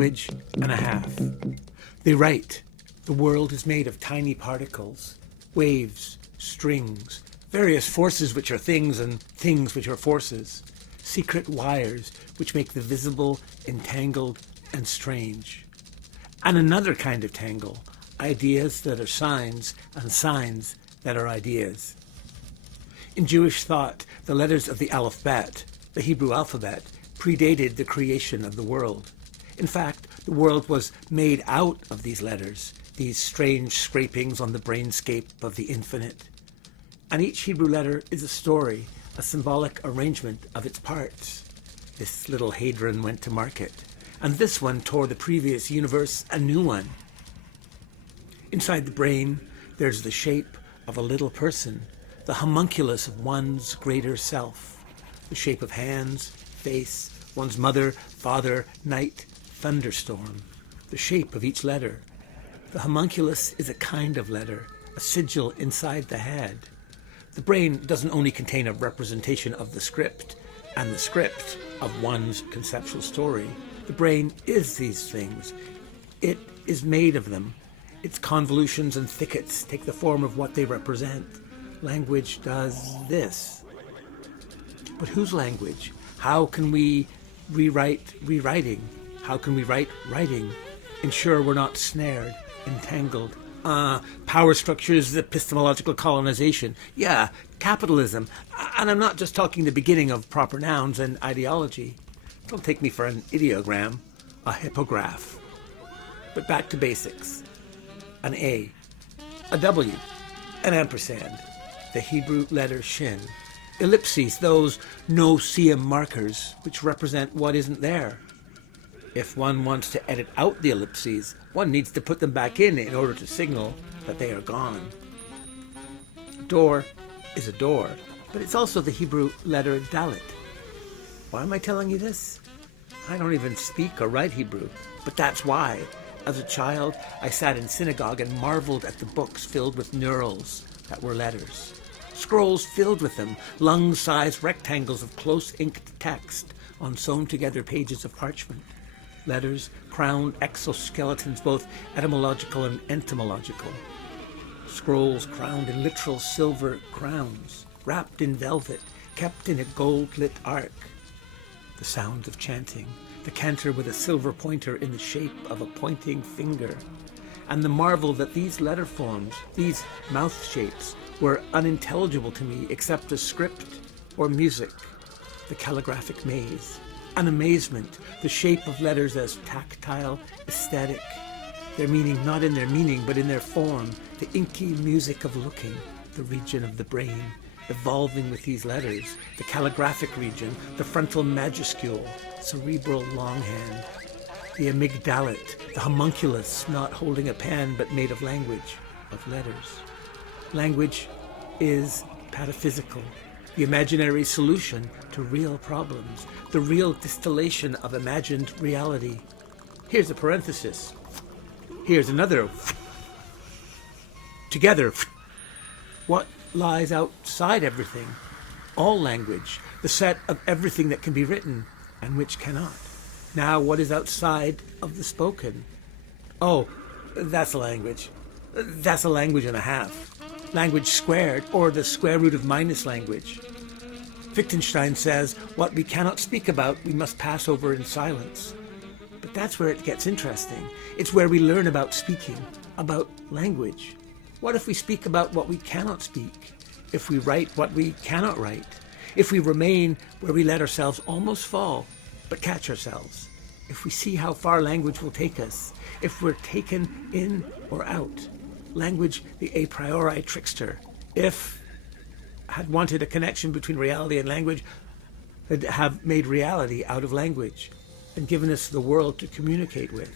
language and a half. They write. The world is made of tiny particles, waves, strings, various forces which are things and things which are forces, secret wires which make the visible entangled and strange. And another kind of tangle, ideas that are signs and signs that are ideas. In Jewish thought, the letters of the alphabet, the Hebrew alphabet, predated the creation of the world. In fact, the world was made out of these letters, these strange scrapings on the brainscape of the infinite. And each Hebrew letter is a story, a symbolic arrangement of its parts. This little hadron went to market, and this one tore the previous universe a new one. Inside the brain, there's the shape of a little person, the homunculus of one's greater self, the shape of hands, face, one's mother, father, night, thunderstorm, the shape of each letter. The homunculus is a kind of letter, a sigil inside the head. The brain doesn't only contain a representation of the script and the script of one's conceptual story. The brain is these things. It is made of them. Its convolutions and thickets take the form of what they represent. Language does this. But whose language? How can we rewrite rewriting? How can we write writing? Ensure we're not snared, entangled. Power structures, epistemological colonization. Yeah, capitalism. And I'm not just talking the beginning of proper nouns and ideology. Don't take me for an ideogram, a hippograph. But back to basics. An A, a W, an ampersand, the Hebrew letter shin, ellipses, those no-seum markers which represent what isn't there. If one wants to edit out the ellipses, one needs to put them back in order to signal that they are gone. A door is a door, but it's also the Hebrew letter dalet. Why am I telling you this? I don't even speak or write Hebrew, but that's why. As a child, I sat in synagogue and marveled at the books filled with neurals that were letters. Scrolls filled with them, lung-sized rectangles of close-inked text on sewn-together pages of parchment. Letters, crowned exoskeletons, both etymological and entomological. Scrolls crowned in literal silver crowns, wrapped in velvet, kept in a gold-lit ark. The sounds of chanting, the cantor with a silver pointer in the shape of a pointing finger, and the marvel that these letter forms, these mouth shapes, were unintelligible to me except as script or music, the calligraphic maze. An amazement, the shape of letters as tactile, aesthetic, their meaning not in their meaning but in their form, the inky music of looking, the region of the brain, evolving with these letters, the calligraphic region, the frontal majuscule, cerebral longhand, the amygdalet, the homunculus not holding a pen but made of language, of letters. Language is pataphysical, the imaginary solution to real problems, the real distillation of imagined reality. Here's a parenthesis. Here's another. Together. What lies outside everything? All language, the set of everything that can be written and which cannot. Now, what is outside of the spoken? Oh, that's a language. That's a language and a half. Language squared, or the square root of minus language. Wittgenstein says, what we cannot speak about, we must pass over in silence. But that's where it gets interesting. It's where we learn about speaking, about language. What if we speak about what we cannot speak? If we write what we cannot write? If we remain where we let ourselves almost fall, but catch ourselves? If we see how far language will take us? If we're taken in or out? Language, the a priori trickster. If had wanted a connection between reality and language, would have made reality out of language and given us the world to communicate with.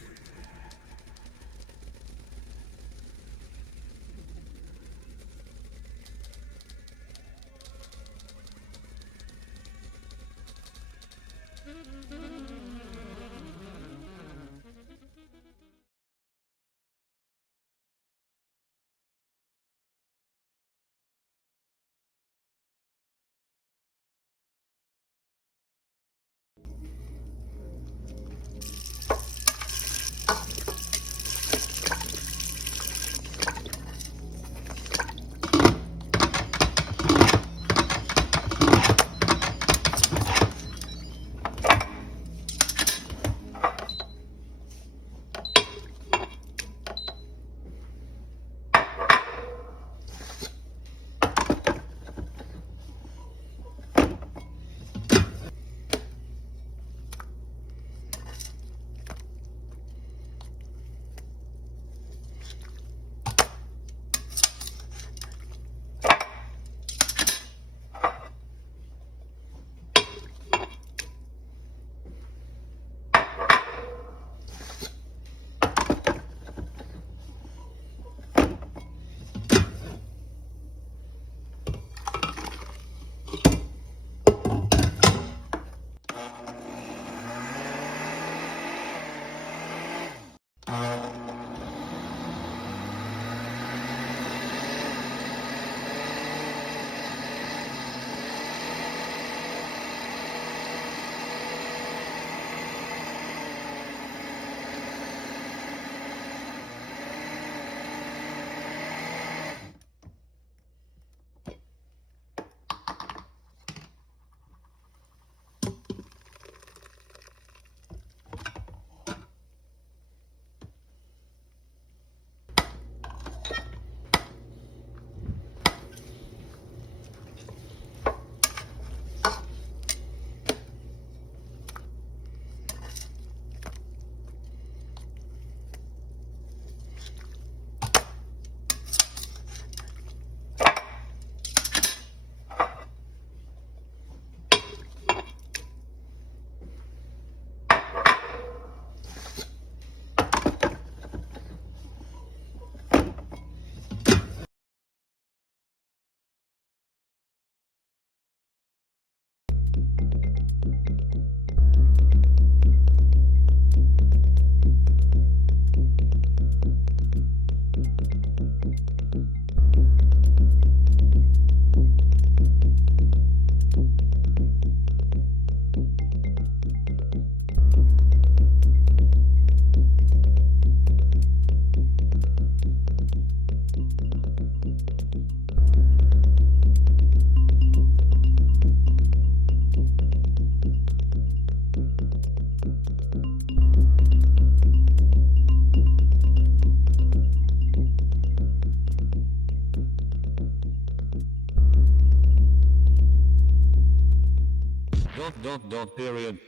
Period.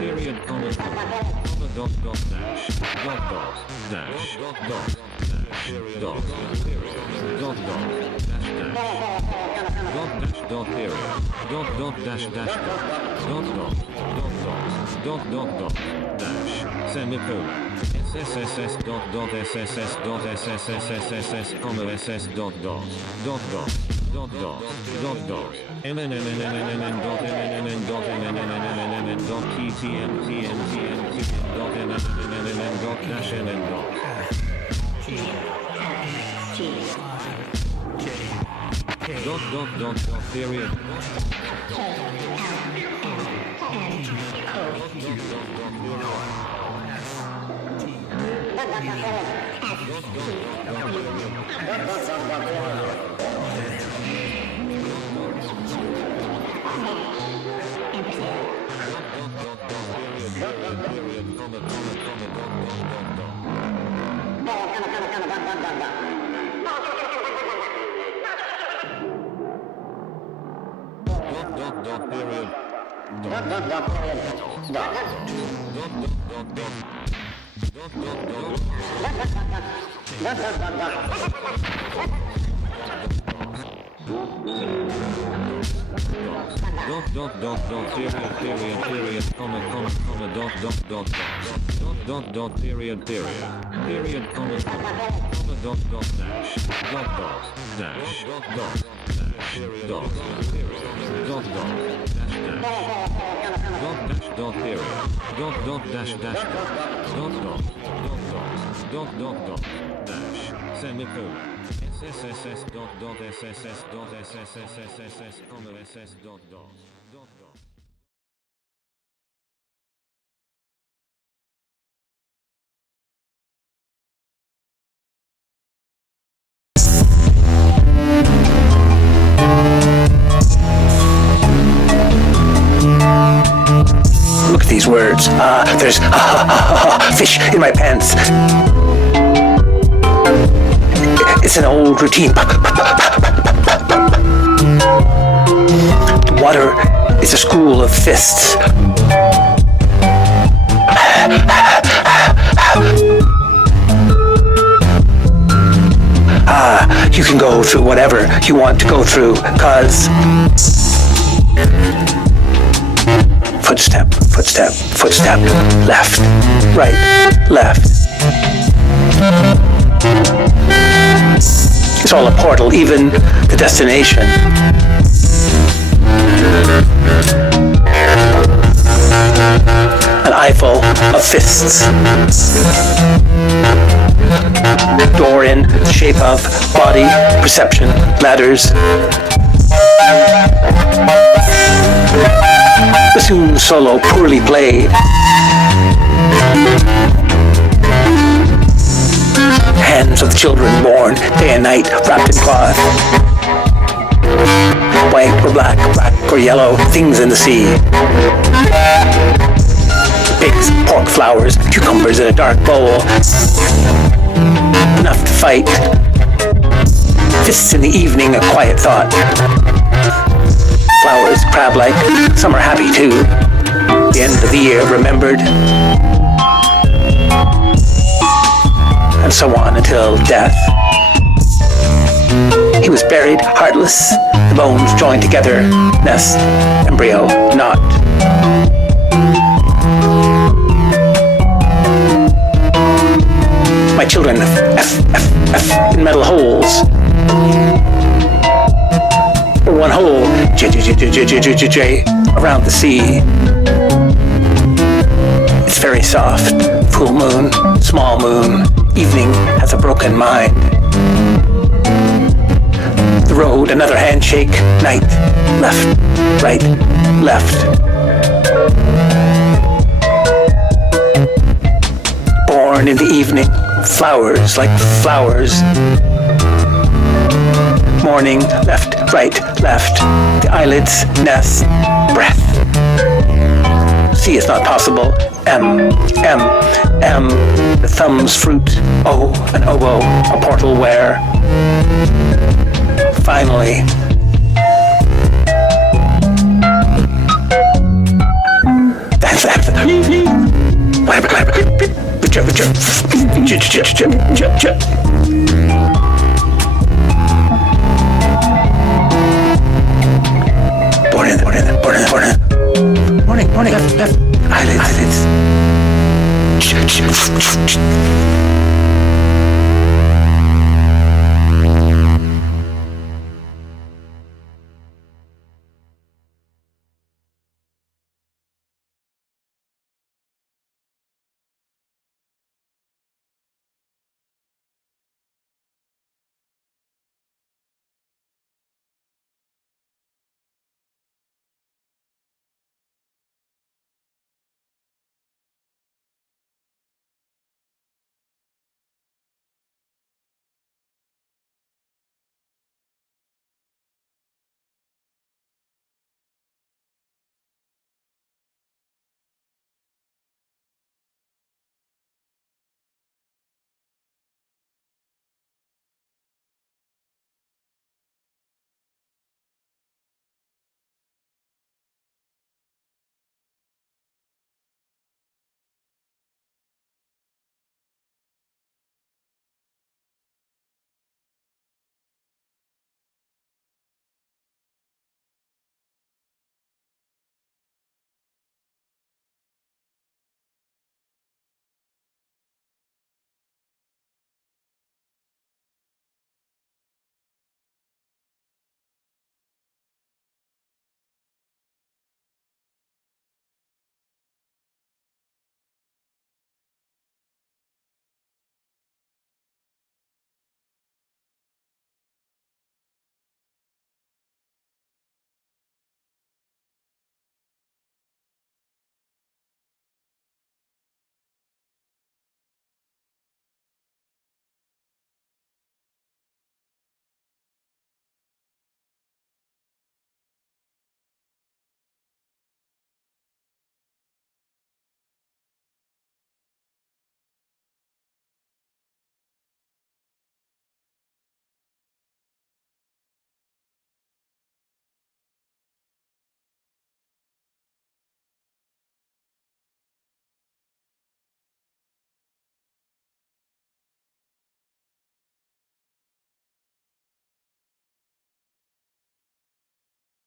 Period, comma, semicolon, sss dot dot sss dot sss comma ss dot dot dot dot dot dot dot dot mnnnnn dot mnnn dot mnnn dot ttmtmtmt dot mnnn dot dash nn dot dot period. Period, comma, dot, period, comma, dot, dash, dot, dash, dot, dash, dot, period, dash, dash, dot, dash, semicolon, sss dot, sss dot, sss, comma, ss dot. Look at these words. There's fish in my pants. It's an old routine. Water is a school of fists. You can go through whatever you want to go through, 'cause footstep, footstep, footstep, left, right, left. It's all a portal, even the destination. An eyeful of fists. Door in the shape of body, perception, ladders. Bassoon solo poorly played. Hands of the children born day and night wrapped in cloth. White or black or yellow, things in the sea. Pigs, pork flowers, cucumbers in a dark bowl. Enough to fight. Fists in the evening, a quiet thought. Flowers, crab-like, some are happy too. The end of the year remembered. And so on until death. He was buried, heartless, the bones joined together, nest, embryo, not. My children, F, in metal holes. Or one hole, J, around the sea. It's very soft, full moon, small moon, evening has a broken mind. The road, another handshake, night, left, right, left. Born in the evening, flowers like flowers. Morning, left, right, left. The eyelids, nest, breath. C is not possible. M, the thumb's fruit. O, an oboe, a portal where. Finally. That's Morning, left, eyelids.